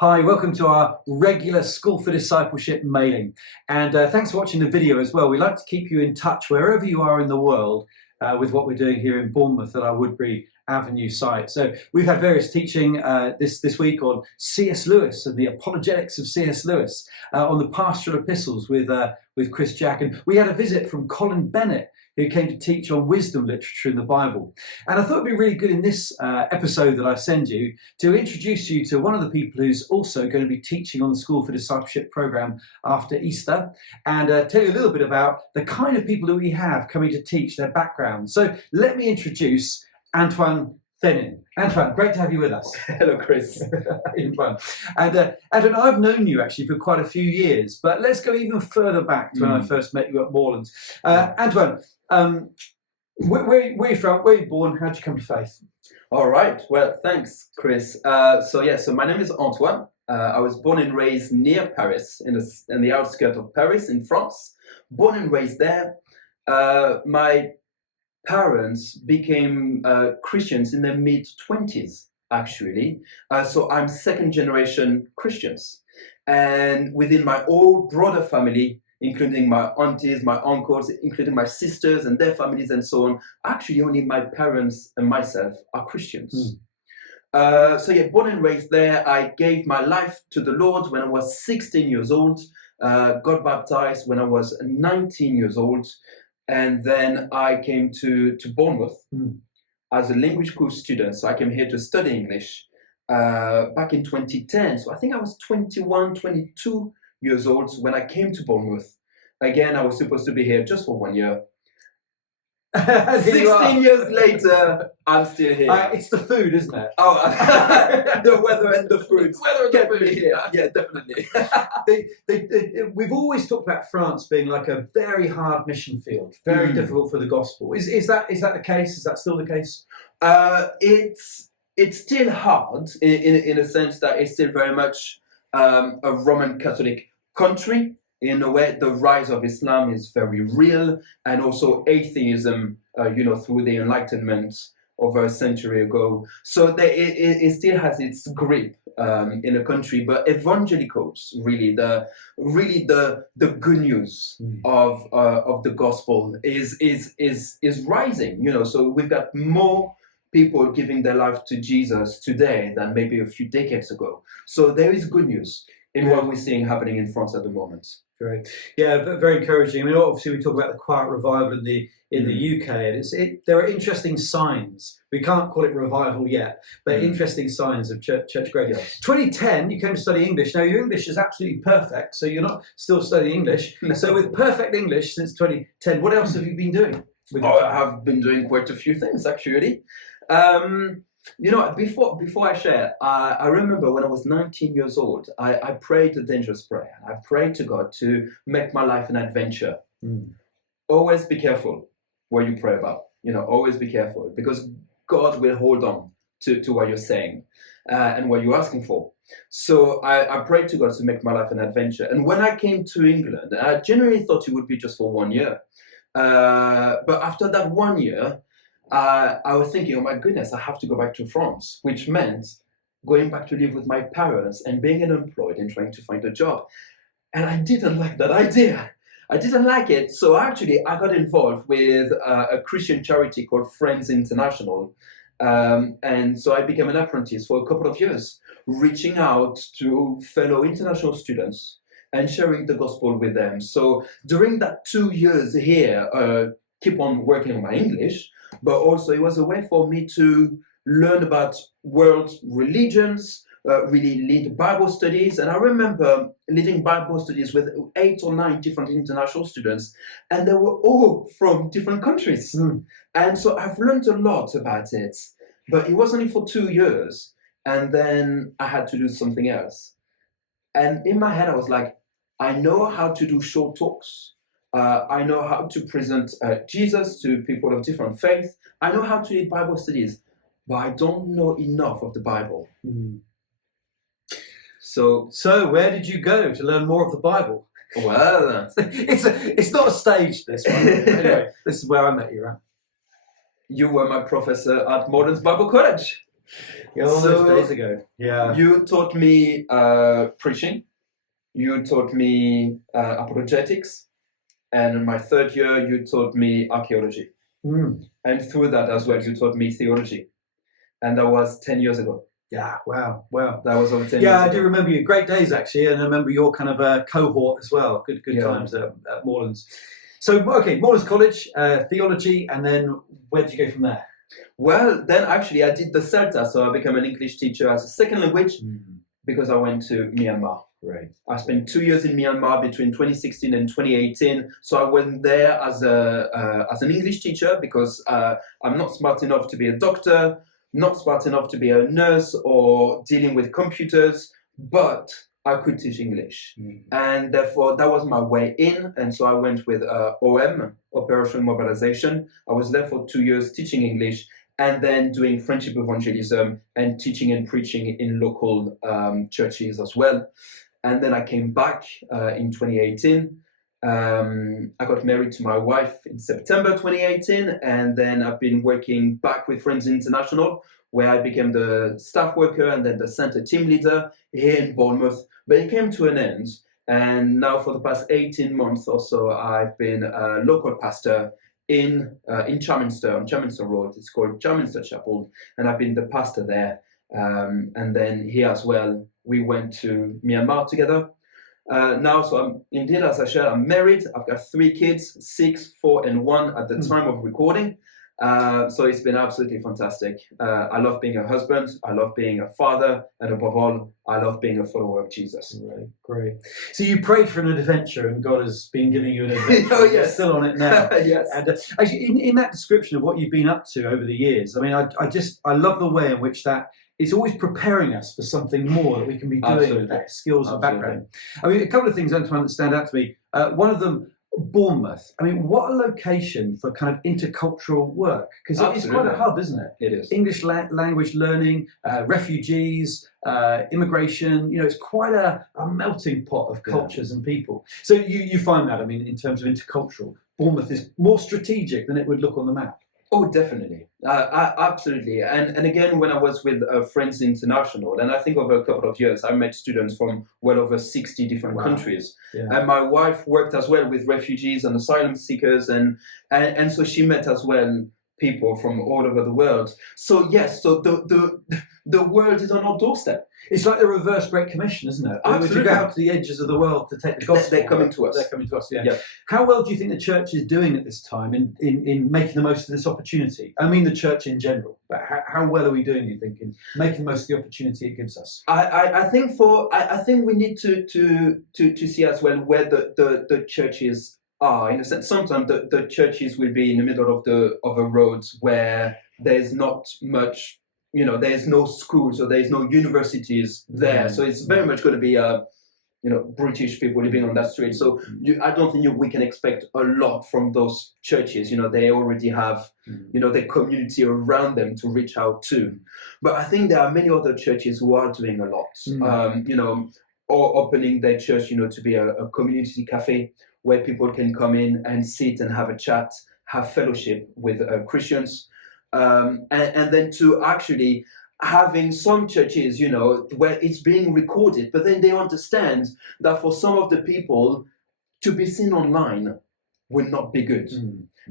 Hi, welcome to our regular School for Discipleship mailing. And thanks for watching the video as well. We like to keep you in touch wherever you are in the world with what we're doing here in Bournemouth at our Woodbury Avenue site. So we've had various teaching this week on C.S. Lewis and the apologetics of C.S. Lewis, on the pastoral epistles with Chris Jack. And we had a visit from Colin Bennett, who came to teach on wisdom literature in the Bible. And I thought it'd be really good in this episode that I send you to introduce you to one of the people who's also going to be teaching on the School for Discipleship programme after Easter, and tell you a little bit about the kind of people that we have coming to teach, their background. So let me introduce Antoine. Antoine, great to have you with us. Hello, Chris. Antoine. And Antoine, I've known you actually for quite a few years, but let's go even further back to when I first met you at Moorlands. Antoine, where are you from? Where were you born? How did you come to faith? All right. Well, thanks, Chris. So my name is Antoine. I was born and raised near Paris, in the outskirts of Paris, in France. Born and raised there. My parents became Christians in their mid-20s, actually. So I'm second-generation Christians. And within my whole broader family, including my aunties, my uncles, including my sisters and their families and so on, actually only my parents and myself are Christians. Born and raised there. I gave my life to the Lord when I was 16 years old, got baptized when I was 19 years old, and then I came to Bournemouth as a language school student. So I came here to study English back in 2010. So I think I was 21, 22 years old when I came to Bournemouth. Again, I was supposed to be here just for 1 year. 16 years later, I'm still here. It's the food, isn't it? Oh, the weather and the food. Weather and Kept the food. me here. Yeah, definitely. We've always talked about France being like a very hard mission field, very difficult for the gospel. Is that the case? Is that still the case? It's still hard in a sense that it's still very much a Roman Catholic country. In a way, the rise of Islam is very real, and also atheism, through the Enlightenment over a century ago. So it still has its grip in the country. But evangelicals, really the good news of the gospel is rising. So we've got more people giving their life to Jesus today than maybe a few decades ago. So there is good news in what we're seeing happening in France at the moment. Great, yeah, very encouraging. I mean, obviously we talk about the quiet revival in the UK, and there are interesting signs. We can't call it revival yet, but interesting signs of church growth. Yes. 2010, you came to study English. Now your English is absolutely perfect, so you're not still studying English. So with perfect English since 2010, what else have you been doing? I have been doing quite a few things actually. Before I share, I remember when I was 19 years old, I prayed a dangerous prayer. I prayed to God to make my life an adventure. Always be careful what you pray about. Always be careful, because God will hold on to what you're saying and what you're asking for. So I prayed to God to make my life an adventure. And when I came to England, I genuinely thought it would be just for 1 year. But after that 1 year, I was thinking, oh my goodness, I have to go back to France, which meant going back to live with my parents and being unemployed and trying to find a job. And I didn't like that idea. I didn't like it. So actually, I got involved with a Christian charity called Friends International. And so I became an apprentice for a couple of years, reaching out to fellow international students and sharing the gospel with them. So during that 2 years here, keep on working on my English, but also it was a way for me to learn about world religions, really lead Bible studies. And I remember leading Bible studies with 8 or 9 different international students, and they were all from different countries. And so I've learned a lot about it, but it was only for 2 years. And then I had to do something else. And in my head, I was like, I know how to do short talks. I know how to present Jesus to people of different faiths. I know how to lead Bible studies, but I don't know enough of the Bible. So where did you go to learn more of the Bible? Well, it's not a stage, this one. Anyway, this is where I met you, right? You were my professor at Moorlands Bible College. All those So days ago. Yeah. you taught me preaching. You taught me apologetics. And in my third year, you taught me archaeology. Mm. And through that as well, you taught me theology. And that was 10 years ago. Yeah. Wow. Wow. That was over 10 Yeah, years I ago. do remember you. Great days, actually, and I remember your kind of cohort as well. Good Yeah. times at Moorlands. So, okay, Moorlands College, theology, and then where did you go from there? Well, then actually I did the CELTA, so I became an English teacher as a second language because I went to Myanmar. Right. I spent 2 years in Myanmar between 2016 and 2018. So I went there as an English teacher because I'm not smart enough to be a doctor, not smart enough to be a nurse or dealing with computers, but I could teach English. And therefore that was my way in. And so I went with OM, Operation Mobilization. I was there for 2 years teaching English and then doing friendship evangelism and teaching and preaching in local churches as well. And then I came back in 2018. I got married to my wife in September 2018, and then I've been working back with Friends International, where I became the staff worker and then the center team leader here in Bournemouth. But it came to an end, and now for the past 18 months or so, I've been a local pastor in Charminster, on Charminster Road. It's called Charminster Chapel, and I've been the pastor there. And then here as well, we went to Myanmar together. Now, so I'm indeed, as I shared, I'm married. I've got 3 kids, 6, 4, and 1 at the time of recording. So it's been absolutely fantastic. I love being a husband. I love being a father. And above all, I love being a follower of Jesus. Right, great. So you prayed for an adventure and God has been giving you an adventure. Oh, You're yes. still on it now. Yes. And actually, in that description of what you've been up to over the years, I mean, I love the way in which that it's always preparing us for something more that we can be doing Absolutely. with that skills and Absolutely. background. I mean, a couple of things, Antoine, that stand out to me. One of them, Bournemouth. I mean, what a location for kind of intercultural work, because it's quite a Absolutely. hub, isn't it? It is. English language learning, refugees, immigration, you know, it's quite a melting pot of cultures and people. So you find that, I mean, in terms of intercultural, Bournemouth is more strategic than it would look on the map. Oh, definitely. Absolutely. And again, when I was with Friends International, and I think over a couple of years, I met students from well over 60 different countries. Yeah. And my wife worked as well with refugees and asylum seekers. And so she met as well people from all over the world. So yes, so the world is on our doorstep. It's like the reverse Great Commission, isn't it? Absolutely. To go out to the edges of the world to take the gospel. They're coming to us. They're coming to us, yeah. Yep. How well do you think the church is doing at this time in making the most of this opportunity? I mean the church in general, but how well are we doing, do you think, in making the most of the opportunity it gives us? I think we need to see as well where the churches are. In a sense, sometimes the churches will be in the middle of a road where there's not much, you know, there's no schools or there's no universities there. So it's very much going to be British people living on that street. So I don't think we can expect a lot from those churches. You know, they already have, the community around them to reach out to. But I think there are many other churches who are doing a lot, or opening their church, to be a community cafe where people can come in and sit and have a chat, have fellowship with Christians. And then to actually having some churches, where it's being recorded, but then they understand that for some of the people to be seen online will not be good.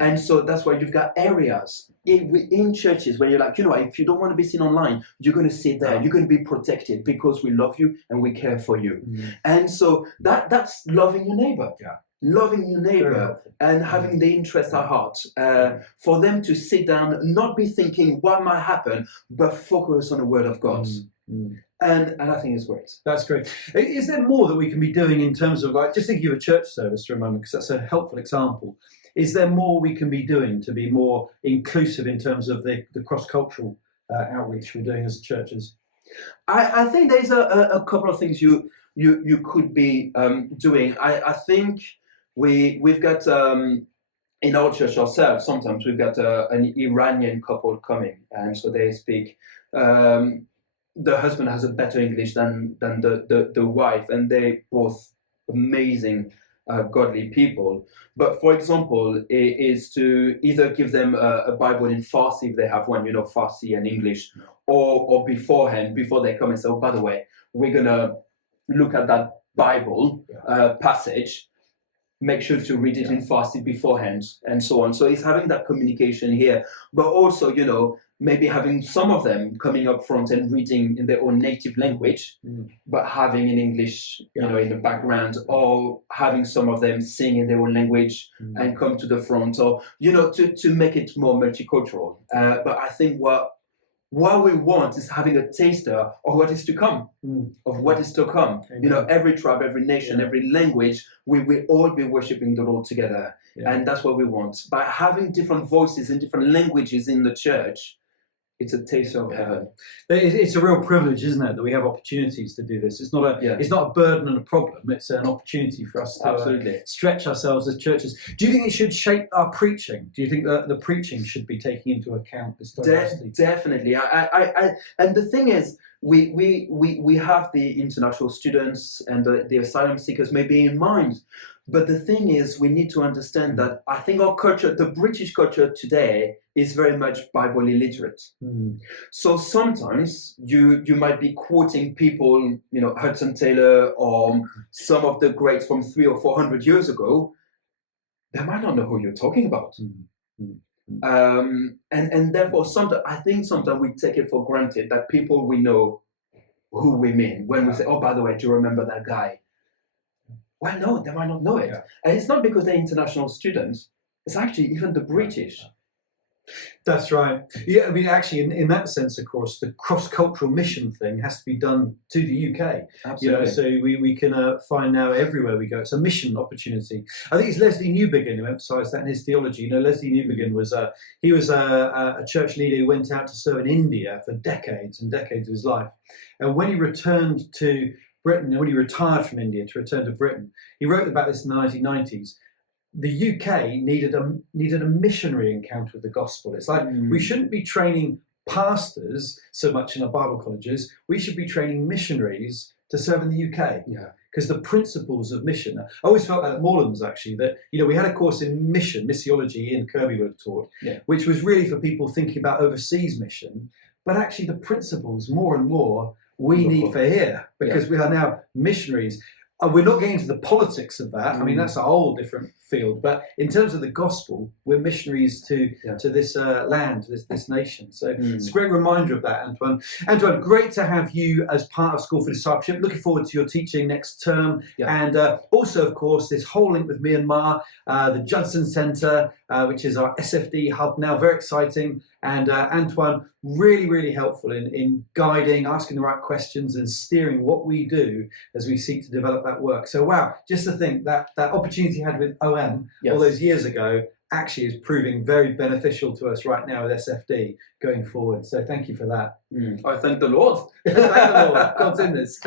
And so that's why you've got areas in churches where you're like, if you don't want to be seen online, you're going to sit there, you're going to be protected because we love you and we care for you. And so that's loving your neighbor. Yeah. Loving your neighbor and having the interest at heart, for them to sit down, not be thinking what might happen, but focus on the word of God. And I think it's great. That's great. Is there more that we can be doing in terms of, like, just thinking of a church service for a moment, because that's a helpful example. Is there more we can be doing to be more inclusive in terms of the cross-cultural outreach we're doing as churches? I think there's a couple of things you could be doing. I think we've got in our church ourselves, sometimes we've got an Iranian couple coming, and so they speak. The husband has a better English than the wife, and they both amazing godly people. But for example, is to either give them a Bible in Farsi if they have one, Farsi and English, or beforehand, before they come and say, oh, by the way, we're going to look at that Bible passage, make sure to read it in Farsi beforehand, and so on. So it's having that communication here, but also, maybe having some of them coming up front and reading in their own native language, but having in English, in the background, or having some of them sing in their own language and come to the front, or, to make it more multicultural. But I think what we want is having a taster of what is to come, of what is to come. Amen. Every tribe, every nation, every language, we will all be worshiping the Lord together. And that's what we want. By having different voices and different languages in the church, it's a taste of heaven. It's a real privilege, isn't it, that we have opportunities to do this. It's not a burden and a problem. It's an opportunity for us to stretch ourselves as churches. Do you think it should shape our preaching? Do you think that the preaching should be taking into account this diversity? Definitely. And the thing is, we have the international students and the asylum seekers maybe in mind. But the thing is, we need to understand that I think our culture, the British culture today, is very much Bible illiterate. So sometimes you might be quoting people, Hudson Taylor or some of the greats from 300 or 400 years ago. They might not know who you're talking about. And therefore, I think sometimes we take it for granted that people we know who we mean when we say, oh, by the way, do you remember that guy? Well, no, they might not know it. And it's not because they're international students. It's actually even the British. That's right. Yeah, I mean, actually, in that sense, of course, the cross-cultural mission thing has to be done to the UK. Absolutely. So we can find now everywhere we go. It's a mission opportunity. I think it's Leslie Newbigin who emphasised that in his theology. Leslie Newbigin was a church leader who went out to serve in India for decades and decades of his life. And when he returned to Britain, and when he retired from India to return to Britain, he wrote about this in the 1990s. The UK needed a missionary encounter with the gospel. It's like we shouldn't be training pastors so much in our Bible colleges. We should be training missionaries to serve in the UK. Because the principles of mission. I always felt at Morelands actually that we had a course in missiology. Ian Kirby would have taught, which was really for people thinking about overseas mission. But actually, the principles more and more we need for here, because we are now missionaries. We're not getting into the politics of that. I mean, that's a whole different field. But in terms of the gospel, we're missionaries to this land, this nation. So it's a great reminder of that, Antoine. Antoine, great to have you as part of School for Discipleship. Looking forward to your teaching next term. And also, of course, this whole link with Myanmar, the Judson Centre, which is our SfD hub now. Very exciting. And Antoine, really, really helpful in guiding, asking the right questions and steering what we do as we seek to develop that work. So, wow, just to think that opportunity you had with OM all those years ago actually is proving very beneficial to us right now with SfD going forward. So thank you for that. I thank the Lord. Thank the Lord. God's in this.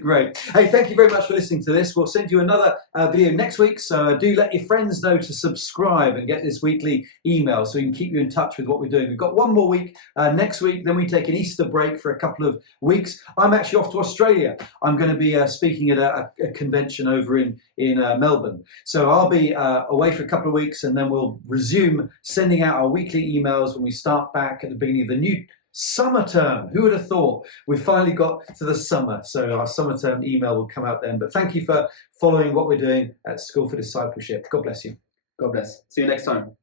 Great. Hey, thank you very much for listening to this. We'll send you another video next week. So do let your friends know to subscribe and get this weekly email so we can keep you in touch with what we're doing. We've got one more week next week. Then we take an Easter break for a couple of weeks. I'm actually off to Australia. I'm going to be speaking at a convention over in Melbourne. So I'll be away for a couple of weeks, and then we'll resume sending out our weekly emails when we start back at the beginning of the new summer term. Who would have thought we finally got to the summer? So our summer term email will come out then. But thank you for following what we're doing at School for Discipleship. God bless you. God bless. See you next time.